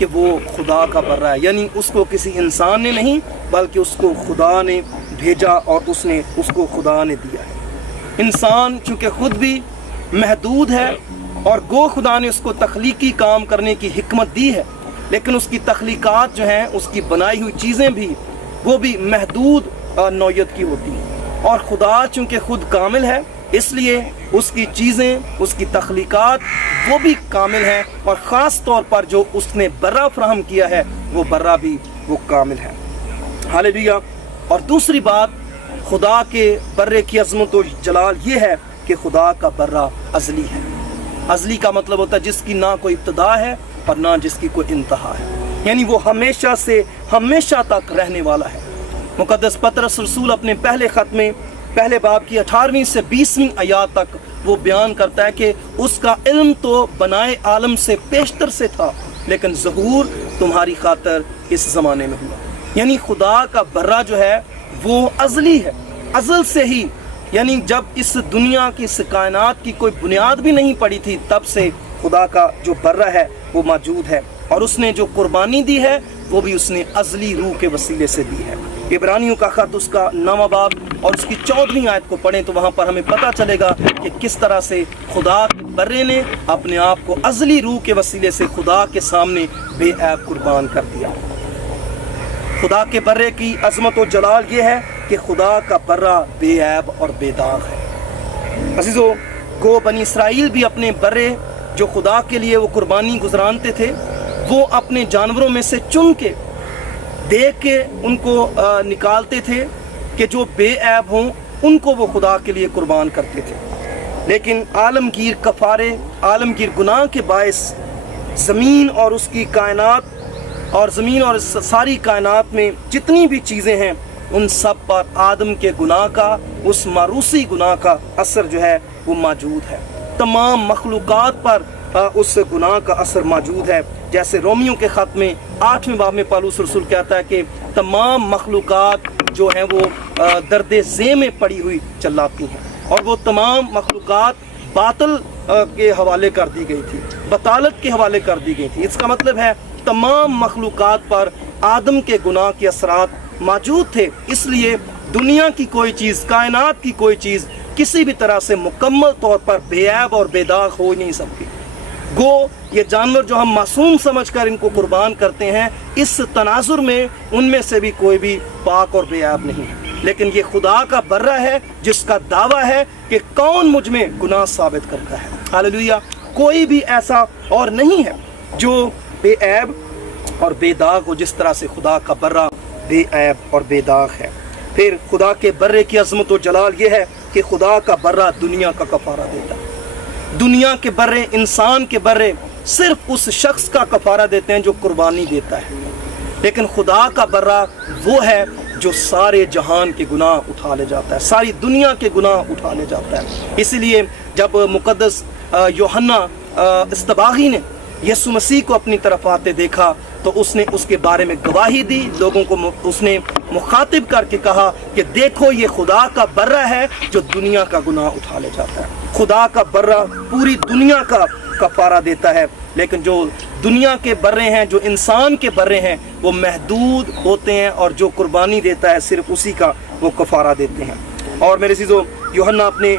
کہ وہ خدا کا برہ ہے، یعنی اس کو کسی انسان نے نہیں بلکہ اس کو خدا نے بھیجا اور اس کو خدا نے دیا ہے۔ انسان چونکہ خود بھی محدود ہے اور گو خدا نے اس کو تخلیقی کام کرنے کی حکمت دی ہے، لیکن اس کی تخلیقات جو ہیں، اس کی بنائی ہوئی چیزیں بھی وہ بھی محدود نوعیت کی ہوتی ہیں، اور خدا چونکہ خود کامل ہے اس لیے اس کی چیزیں، اس کی تخلیقات وہ بھی کامل ہیں، اور خاص طور پر جو اس نے برہ فراہم کیا ہے وہ برہ بھی وہ کامل ہے۔ ہاللیلویہ۔ اور دوسری بات خدا کے برے کی عظمت و جلال یہ ہے کہ خدا کا برہ ازلی ہے۔ ازلی کا مطلب ہوتا ہے جس کی نہ کوئی ابتدا ہے اور نہ جس کی کوئی انتہا ہے، یعنی وہ ہمیشہ سے ہمیشہ تک رہنے والا ہے۔ مقدس پطرس رسول اپنے پہلے خط میں پہلے باب کی 18ویں سے 20ویں آیات تک وہ بیان کرتا ہے کہ اس کا علم تو بنائے عالم سے پیشتر سے تھا، لیکن ظہور تمہاری خاطر اس زمانے میں ہوا۔ یعنی خدا کا برہ جو ہے وہ ازلی ہے، ازل سے ہی، یعنی جب اس دنیا کی، اس کائنات کی کوئی بنیاد بھی نہیں پڑی تھی تب سے خدا کا جو برہ ہے وہ موجود ہے، اور اس نے جو قربانی دی ہے وہ بھی اس نے ازلی روح کے وسیلے سے دی ہے۔ عبرانیوں کا خط اس کا 9واں باب اور اس کی 14ویں آیت کو پڑھیں تو وہاں پر ہمیں پتہ چلے گا کہ کس طرح سے خدا کے برے نے اپنے آپ کو ازلی روح کے وسیلے سے خدا کے سامنے بے عیب قربان کر دیا۔ خدا کے برے کی عظمت و جلال یہ ہے کہ خدا کا برہ بے عیب اور بے داغ ہے۔ عزیزو، گو بنی اسرائیل بھی اپنے برے جو خدا کے لیے وہ قربانی گزرانتے تھے، وہ اپنے جانوروں میں سے چن کے دیکھ کے ان کو نکالتے تھے کہ جو بے عیب ہوں، ان کو وہ خدا کے لیے قربان کرتے تھے۔ لیکن عالمگیر کفارے، عالمگیر گناہ کے باعث زمین اور اس کی کائنات اور زمین اور ساری کائنات میں جتنی بھی چیزیں ہیں ان سب پر آدم کے گناہ کا، اس موروثی گناہ کا اثر جو ہے وہ موجود ہے۔ تمام مخلوقات پر اس گناہ کا اثر موجود ہے، جیسے رومیوں کے خط میں 8ویں باب میں پالوس رسول کہتا ہے کہ تمام مخلوقات جو ہیں وہ درد ذی میں پڑی ہوئی چلاتی ہیں، اور وہ تمام مخلوقات باطل کے حوالے کر دی گئی تھی، بطالت کے حوالے کر دی گئی تھی۔ اس کا مطلب ہے تمام مخلوقات پر آدم کے گناہ کے اثرات موجود تھے، اس لیے دنیا کی کوئی چیز، کائنات کی کوئی چیز کسی بھی طرح سے مکمل طور پر بے عیب اور بے داغ ہو نہیں سکتی۔ گو یہ جانور جو ہم معصوم سمجھ کر ان کو قربان کرتے ہیں، اس تناظر میں ان میں سے بھی کوئی بھی پاک اور بے عیب نہیں ہے، لیکن یہ خدا کا برہ ہے جس کا دعویٰ ہے کہ کون مجھ میں گناہ ثابت کرتا ہے۔ ہاللیلویہ۔ کوئی بھی ایسا اور نہیں ہے جو بے عیب اور بے داغ ہو جس طرح سے خدا کا برہ بے عیب اور بے داغ ہے۔ پھر خدا کے برے کی عظمت و جلال یہ ہے کہ خدا کا برہ دنیا کا کفارہ دیتا ہے۔ دنیا کے برے، انسان کے برے صرف اس شخص کا کفارہ دیتے ہیں جو قربانی دیتا ہے، لیکن خدا کا برہ وہ ہے جو سارے جہان کے گناہ اٹھا لے جاتا ہے، ساری دنیا کے گناہ اٹھا لے جاتا ہے۔ اسی لیے جب مقدس یوحنا اصطباغی نے یسوع مسیح کو اپنی طرف آتے دیکھا تو اس نے اس کے بارے میں گواہی دی، لوگوں کو اس نے مخاطب کر کے کہا کہ دیکھو یہ خدا کا برہ ہے جو دنیا کا گناہ اٹھا لے جاتا ہے۔ خدا کا برہ پوری دنیا کا کفارہ دیتا ہے، لیکن جو دنیا کے برے ہیں، جو انسان کے برے ہیں، وہ محدود ہوتے ہیں، اور جو قربانی دیتا ہے صرف اسی کا وہ کفارہ دیتے ہیں۔ اور میرے عزیزو، یوحنا اپنے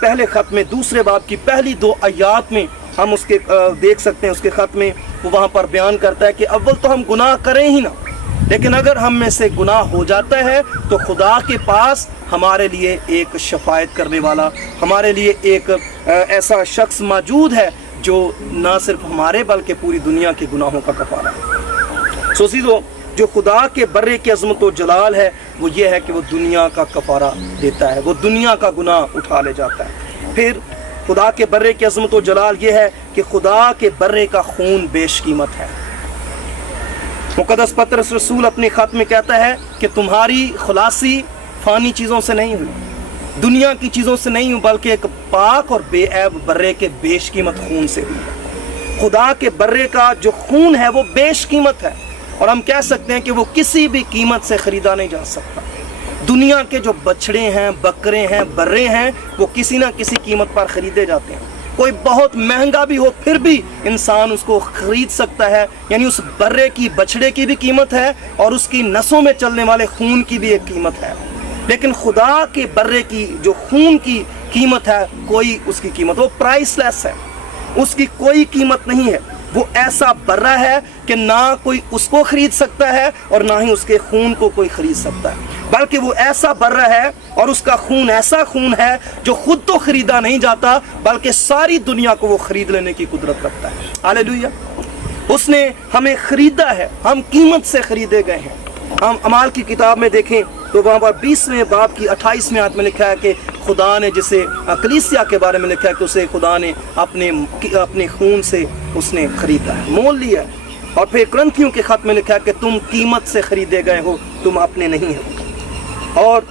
پہلے خط میں 2 باب کی پہلی 2 آیات میں ہم اس کے دیکھ سکتے ہیں، اس کے خط میں وہ وہاں پر بیان کرتا ہے کہ اول تو ہم گناہ کریں ہی نہ، لیکن اگر ہم میں سے گناہ ہو جاتا ہے تو خدا کے پاس ہمارے لیے ایک شفاعت کرنے والا، ہمارے لیے ایک ایسا شخص موجود ہے جو نہ صرف ہمارے بلکہ پوری دنیا کے گناہوں کا کفارہ ہے۔ سوسیدو، جو خدا کے برے کی عظمت و جلال ہے وہ یہ ہے کہ وہ دنیا کا کفارہ دیتا ہے، وہ دنیا کا گناہ اٹھا لے جاتا ہے۔ پھر خدا کے برے کی عظمت و جلال یہ ہے کہ خدا کے برے کا خون بیش قیمت ہے۔ مقدس پطرس رسول اپنے خط میں کہتا ہے کہ تمہاری خلاصی فانی چیزوں سے نہیں ہوئی، دنیا کی چیزوں سے نہیں ہوئی، بلکہ ایک پاک اور بے عیب برے کے بیش قیمت خون سے ہوئی ہے۔ خدا کے برے کا جو خون ہے وہ بیش قیمت ہے، اور ہم کہہ سکتے ہیں کہ وہ کسی بھی قیمت سے خریدا نہیں جا سکتا۔ دنیا کے جو بچڑے ہیں، بکرے ہیں، برے ہیں، وہ کسی نہ کسی قیمت پر خریدے جاتے ہیں، کوئی بہت مہنگا بھی ہو پھر بھی انسان اس کو خرید سکتا ہے، یعنی اس برے کی بچڑے کی بھی قیمت ہے اور اس کی نسوں میں چلنے والے خون کی بھی ایک قیمت ہے، لیکن خدا کے برے کی جو خون کی قیمت ہے کوئی اس کی قیمت، وہ پرائس لیس ہے، اس کی کوئی قیمت نہیں ہے۔ وہ ایسا برہ ہے کہ نہ کوئی اس کو خرید سکتا ہے اور نہ ہی اس کے خون کو کوئی خرید سکتا ہے، بلکہ وہ ایسا برہ ہے اور اس کا خون ایسا خون ہے جو خود تو خریدا نہیں جاتا بلکہ ساری دنیا کو وہ خرید لینے کی قدرت رکھتا ہے۔ ہاللیلویہ۔ اس نے ہمیں خریدا ہے، ہم قیمت سے خریدے گئے ہیں۔ ہم اعمال کی کتاب میں دیکھیں تو وہاں پر 20ویں باب کی 28ویں آیت میں لکھا ہے کہ خدا نے جسے کلیسیا کے بارے میں لکھا ہے کہ اسے خدا نے اپنے خون سے اس نے خریدا ہے، مول لیا ہے۔ اور پھر کرنتھیوں کے خط میں لکھا ہے کہ تم قیمت سے خریدے گئے ہو، تم اپنے نہیں ہو۔ اور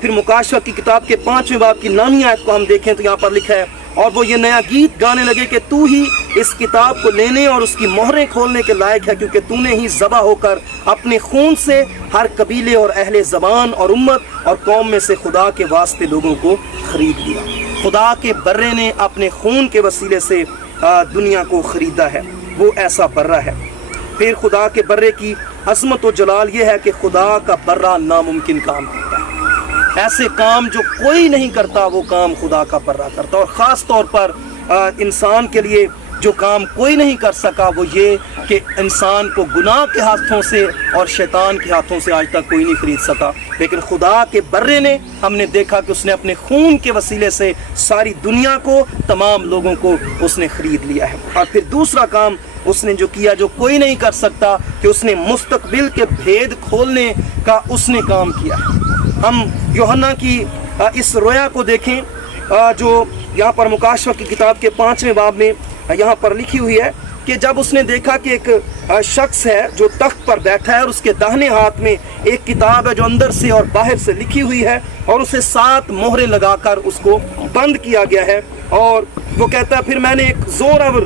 پھر مکاشفہ کی کتاب کے 5ویں باب کی 9ویں آیت کو ہم دیکھیں تو یہاں پر لکھا ہے اور وہ یہ نیا گیت گانے لگے کہ تو ہی اس کتاب کو لینے اور اس کی مہریں کھولنے کے لائق ہے، کیونکہ تو نے ہی ذبح ہو کر اپنے خون سے ہر قبیلے اور اہل زبان اور امت اور قوم میں سے خدا کے واسطے لوگوں کو خرید لیا۔ خدا کے برے نے اپنے خون کے وسیلے سے دنیا کو خریدا ہے، وہ ایسا برہ ہے۔ پھر خدا کے برے کی عظمت و جلال یہ ہے کہ خدا کا برہ ناممکن کام کرتا ہے، ایسے کام جو کوئی نہیں کرتا وہ کام خدا کا برہ کرتا، اور خاص طور پر انسان کے لیے جو کام کوئی نہیں کر سکا وہ یہ کہ انسان کو گناہ کے ہاتھوں سے اور شیطان کے ہاتھوں سے آج تک کوئی نہیں خرید سکا، لیکن خدا کے برے نے ہم نے دیکھا کہ اس نے اپنے خون کے وسیلے سے ساری دنیا کو، تمام لوگوں کو اس نے خرید لیا ہے۔ اور پھر دوسرا کام اس نے جو کیا جو کوئی نہیں کر سکتا کہ اس نے مستقبل کے بھید کھولنے کا اس نے کام کیا ہے۔ ہم یوحنا کی اس رویا کو دیکھیں جو یہاں پر مکاشفہ کی کتاب کے 5ویں باب میں یہاں پر لکھی ہوئی ہے کہ جب اس نے دیکھا کہ ایک شخص ہے جو تخت پر بیٹھا ہے اور اس کے داہنے ہاتھ میں ایک کتاب ہے جو اندر سے اور باہر سے لکھی ہوئی ہے، اور اسے 7 مہریں لگا کر اس کو بند کیا گیا ہے، اور وہ کہتا ہے پھر میں نے ایک زوراور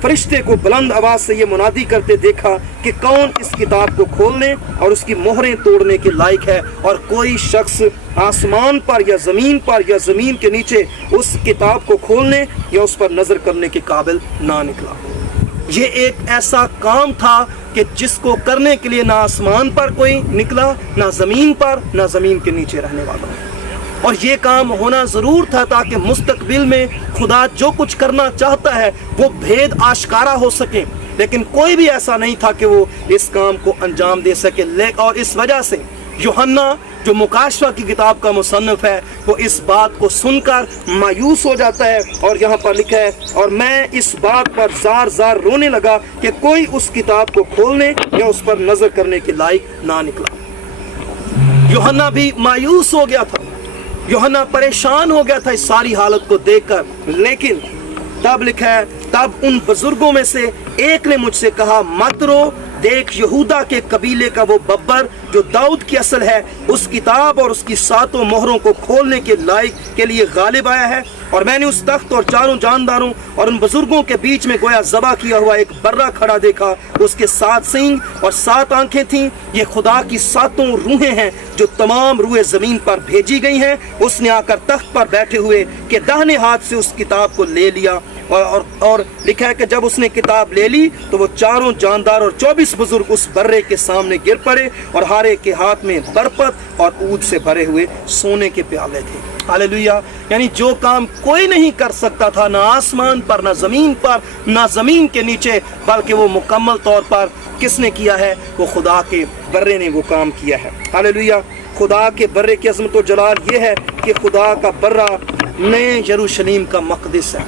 فرشتے کو بلند آواز سے یہ منادی کرتے دیکھا کہ کون اس کتاب کو کھولنے اور اس کی مہریں توڑنے کے لائق ہے، اور کوئی شخص آسمان پر یا زمین کے نیچے اس کتاب کو کھولنے یا اس پر نظر کرنے کے قابل نہ نکلا۔ یہ ایک ایسا کام تھا کہ جس کو کرنے کے لیے نہ آسمان پر کوئی نکلا، نہ زمین پر، نہ زمین کے نیچے رہنے والا، اور یہ کام ہونا ضرور تھا تاکہ مستقبل میں خدا جو کچھ کرنا چاہتا ہے وہ بھید آشکارا ہو سکے، لیکن کوئی بھی ایسا نہیں تھا کہ وہ اس کام کو انجام دے سکے۔ اور اس وجہ سے یوحنا جو مکاشفہ کی کتاب کا مصنف ہے وہ اس بات کو سن کر مایوس ہو جاتا ہے، اور یہاں پر لکھا ہے اور میں اس بات پر زار زار رونے لگا کہ کوئی اس کتاب کو کھولنے یا اس پر نظر کرنے کے لائق نہ نکلا۔ یوحنا بھی مایوس ہو گیا تھا، یوحنا پریشان ہو گیا تھا اس ساری حالت کو دیکھ کر، لیکن تب لکھا ہے تب ان بزرگوں میں سے ایک نے مجھ سے کہا مت رو، دیکھ یہودا کے قبیلے کا وہ ببر جو داؤد کی اصل ہے اس کتاب اور اس کی 7 مہروں کو کھولنے کے لائق کے لیے غالب آیا ہے۔ اور میں نے اس تخت اور 4 جانداروں اور ان بزرگوں کے بیچ میں گویا ذبح کیا ہوا ایک برہ کھڑا دیکھا، اس کے 7 سینگ اور 7 آنکھیں تھیں، یہ خدا کی 7 روحیں ہیں جو تمام روئے زمین پر بھیجی گئی ہیں۔ اس نے آ کر تخت پر بیٹھے ہوئے کہ داہنے ہاتھ سے اس کتاب کو لے لیا، اور لکھا ہے کہ جب اس نے کتاب لے لی تو وہ 4 جاندار اور 24 بزرگ اس برے کے سامنے گر پڑے، اور ہر ایک کے ہاتھ میں برپت اور عود سے بھرے ہوئے سونے کے پیالے تھے۔ ہاللیلویہ۔ یعنی جو کام کوئی نہیں کر سکتا تھا، نہ آسمان پر، نہ زمین پر، نہ زمین کے نیچے، بلکہ وہ مکمل طور پر کس نے کیا ہے؟ وہ خدا کے برے نے وہ کام کیا ہے۔ ہاللیلویہ۔ خدا کے برے کی عظمت و جلال یہ ہے کہ خدا کا برہ نئے یروشلیم کا مقدس ہے۔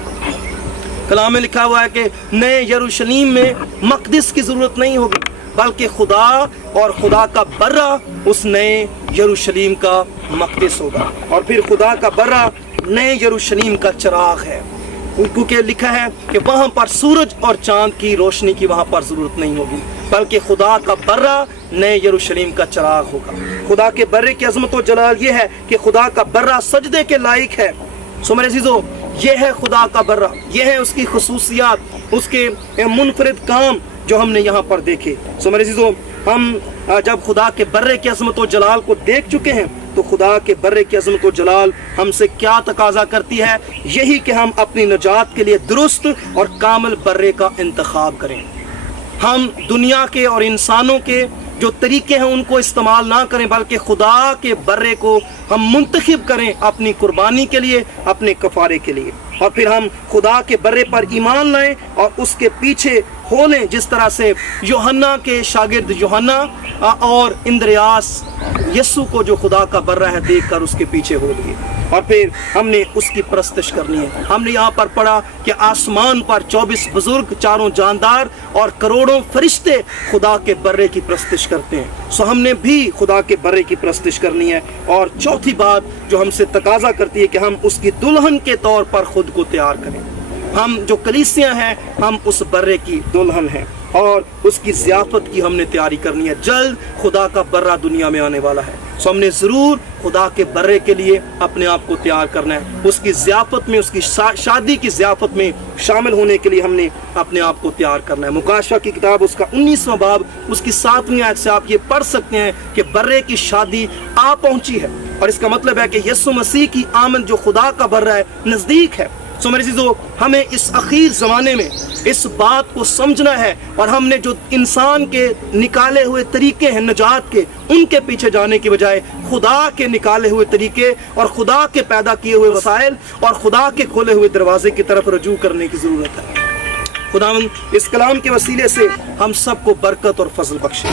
کلام میں لکھا ہوا ہے کہ نئے یروشلیم میں مقدس کی ضرورت نہیں ہوگی، بلکہ خدا اور خدا کا برہ اس نئے یروشلیم کا مقدس ہوگا۔ اور پھر خدا کا برہ نئے یروشلیم کا چراغ ہے، کیونکہ لکھا ہے کہ وہاں پر سورج اور چاند کی روشنی کی وہاں پر ضرورت نہیں ہوگی، بلکہ خدا کا برہ نئے یروشلیم کا چراغ ہوگا۔ خدا کے برے کی عظمت و جلال یہ ہے کہ خدا کا برہ سجدے کے لائق ہے۔ سو میرے عزیزو، یہ ہے خدا کا برہ، یہ ہے اس کی خصوصیات، اس کے منفرد کام جو ہم نے یہاں پر دیکھے۔ سو میرے عزیزو، ہم جب خدا کے برے کی عظمت و جلال کو دیکھ چکے ہیں تو خدا کے برے کی عظمت و جلال ہم سے کیا تقاضا کرتی ہے؟ یہی کہ ہم اپنی نجات کے لیے درست اور کامل برے کا انتخاب کریں. ہم دنیا کے اور انسانوں کے جو طریقے ہیں ان کو استعمال نہ کریں، بلکہ خدا کے برے کو ہم منتخب کریں اپنی قربانی کے لیے، اپنے کفارے کے لیے. اور پھر ہم خدا کے برے پر ایمان لائیں اور اس کے پیچھے ہو لیں، جس طرح سے یوحنا کے شاگرد یوحنا اور اندریاس یسوع کو جو خدا کا برہ ہے دیکھ کر اس کے پیچھے ہو لیے. اور پھر ہم نے اس کی پرستش کرنی ہے. ہم نے یہاں پر پڑھا کہ آسمان پر 24 بزرگ، چاروں جاندار اور کروڑوں فرشتے خدا کے برے کی پرستش کرتے ہیں. سو ہم نے بھی خدا کے برے کی پرستش کرنی ہے. اور چوتھی بات جو ہم سے تقاضا کرتی ہے کہ ہم اس کی دلہن کے طور پر خود کو تیار کریں. ہم جو کلیسیاں ہیں ہم اس برے کی دلہن ہیں اور اس کی ضیافت کی ہم نے تیاری کرنی ہے. جلد خدا کا برہ دنیا میں آنے والا ہے. سو ہم نے ضرور خدا کے برے کے لیے اپنے آپ کو تیار کرنا ہے. اس کی ضیافت میں، اس کی شادی کی ضیافت میں شامل ہونے کے لیے ہم نے اپنے آپ کو تیار کرنا ہے. مکاشفہ کی کتاب اس کا 19واں باب اس کی 7ویں آیت سے آپ یہ پڑھ سکتے ہیں کہ برے کی شادی آ پہنچی ہے. اور اس کا مطلب ہے کہ یسوع مسیح کی آمد جو خدا کا برہ ہے نزدیک ہے. سو میرے عزیزو، ہمیں اس اخیر زمانے میں اس بات کو سمجھنا ہے اور ہم نے جو انسان کے نکالے ہوئے طریقے ہیں نجات کے، ان کے پیچھے جانے کی بجائے خدا کے نکالے ہوئے طریقے اور خدا کے پیدا کیے ہوئے وسائل اور خدا کے کھولے ہوئے دروازے کی طرف رجوع کرنے کی ضرورت ہے. خداوند اس کلام کے وسیلے سے ہم سب کو برکت اور فضل بخشے.